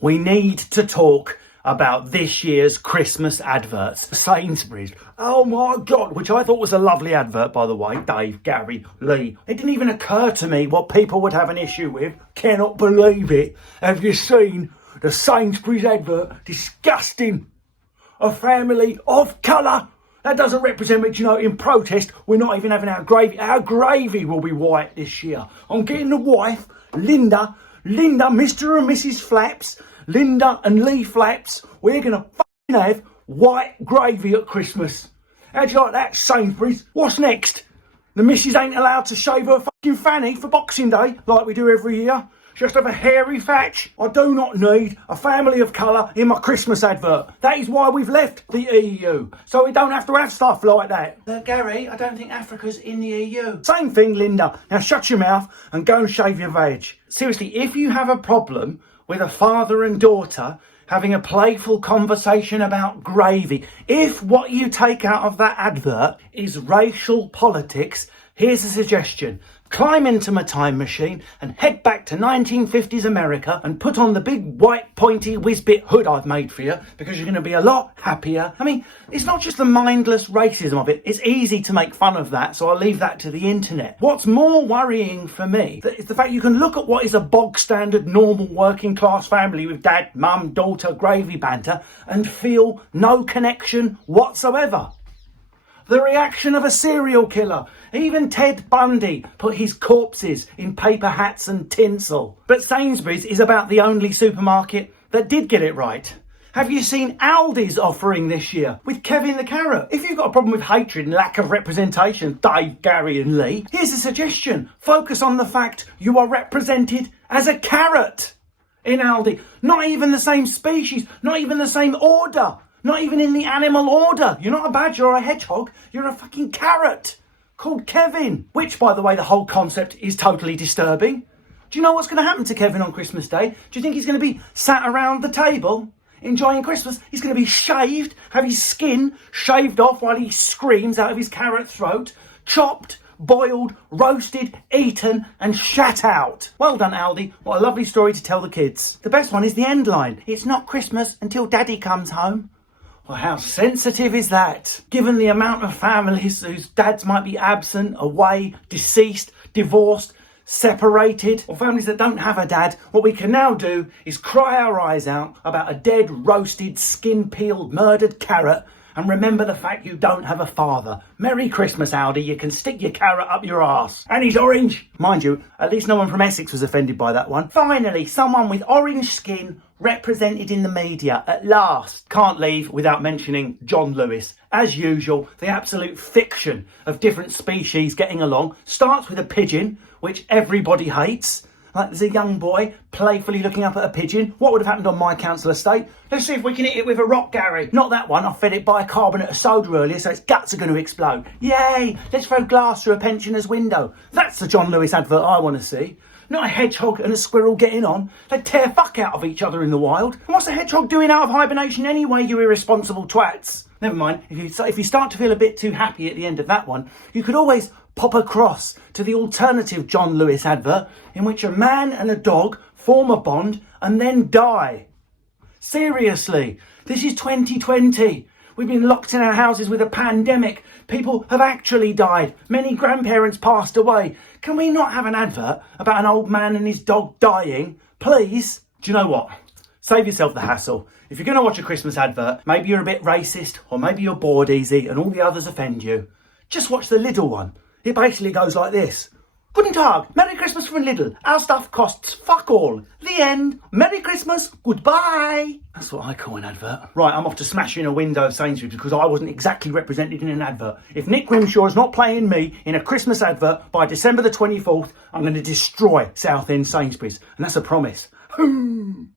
We need to talk about this year's Christmas adverts. Sainsbury's. Oh my God, which I thought was a lovely advert, by the way. Dave, Gary, Lee. It didn't even occur to me what people would have an issue with. Cannot believe it. Have you seen the Sainsbury's advert? Disgusting. A family of colour. That doesn't represent me, in protest, we're not even having our gravy. Our gravy will be white this year. I'm getting the wife, Linda, Mr. and Mrs. Flaps, Linda and Lee Flaps. We're going to have white gravy at Christmas. How do you like that, Sainsbury's? What's next? The missus ain't allowed to shave her fucking fanny for Boxing Day, like we do every year. Just have a hairy thatch. I do not need a family of colour in my Christmas advert. That is why we've left the EU. So we don't have to have stuff like that. Gary, I don't think Africa's in the EU. Same thing, Linda. Now shut your mouth and go and shave your veg. Seriously, if you have a problem with a father and daughter having a playful conversation about gravy, if what you take out of that advert is racial politics, here's a suggestion. Climb into my time machine and head back to 1950s America and put on the big white pointy whiz-bit hood I've made for you, because you're going to be a lot happier. I mean, it's not just the mindless racism of it. It's easy to make fun of that, so I'll leave that to the internet. What's more worrying for me is the fact you can look at what is a bog standard normal working class family with dad, mum, daughter, gravy banter and feel no connection whatsoever. The reaction of a serial killer. Even Ted Bundy put his corpses in paper hats and tinsel. But Sainsbury's is about the only supermarket that did get it right. Have you seen Aldi's offering this year with Kevin the Carrot? If you've got a problem with hatred and lack of representation, Dave, Gary and Lee, here's a suggestion. Focus on the fact you are represented as a carrot in Aldi. Not even the same species, not even the same order. Not even in the animal order. You're not a badger or a hedgehog. You're a fucking carrot called Kevin. Which, by the way, the whole concept is totally disturbing. Do you know what's going to happen to Kevin on Christmas Day? Do you think he's going to be sat around the table enjoying Christmas? He's going to be shaved, have his skin shaved off while he screams out of his carrot throat, chopped, boiled, roasted, eaten and shat out. Well done, Aldi. What a lovely story to tell the kids. The best one is the end line. It's not Christmas until Daddy comes home. Well, how sensitive is that? Given the amount of families whose dads might be absent, away, deceased, divorced, separated, or families that don't have a dad, what we can now do is cry our eyes out about a dead, roasted, skin-peeled, murdered carrot and remember the fact you don't have a father. Merry Christmas, Aldi. You can stick your carrot up your arse. And he's orange. Mind you, at least no one from Essex was offended by that one. Finally, someone with orange skin represented in the media at last. Can't leave without mentioning John Lewis. As usual, the absolute fiction of different species getting along starts with a pigeon, which everybody hates. Like there's a young boy playfully looking up at a pigeon. What would have happened on my council estate? Let's see if we can hit it with a rock, Gary. Not that one. I fed it bicarbonate of soda earlier, so its guts are going to explode. Yay! Let's throw glass through a pensioner's window. That's the John Lewis advert I want to see. Not a hedgehog and a squirrel getting on. They tear fuck out of each other in the wild. And what's a hedgehog doing out of hibernation anyway, you irresponsible twats? Never mind, if you start to feel a bit too happy at the end of that one, you could always pop across to the alternative John Lewis advert in which a man and a dog form a bond and then die. Seriously, this is 2020. We've been locked in our houses with a pandemic. People have actually died. Many grandparents passed away. Can we not have an advert about an old man and his dog dying? Please? Do you know what? Save yourself the hassle. If you're going to watch a Christmas advert, maybe you're a bit racist or maybe you're bored easy and all the others offend you. Just watch the Lidl one. It basically goes like this. Guten Tag, Merry Christmas from Lidl. Our stuff costs fuck all. The end. Merry Christmas, goodbye. That's what I call an advert. Right, I'm off to smash in a window of Sainsbury's because I wasn't exactly represented in an advert. If Nick Grimshaw is not playing me in a Christmas advert by December the 24th, I'm going to destroy Southend Sainsbury's. And that's a promise.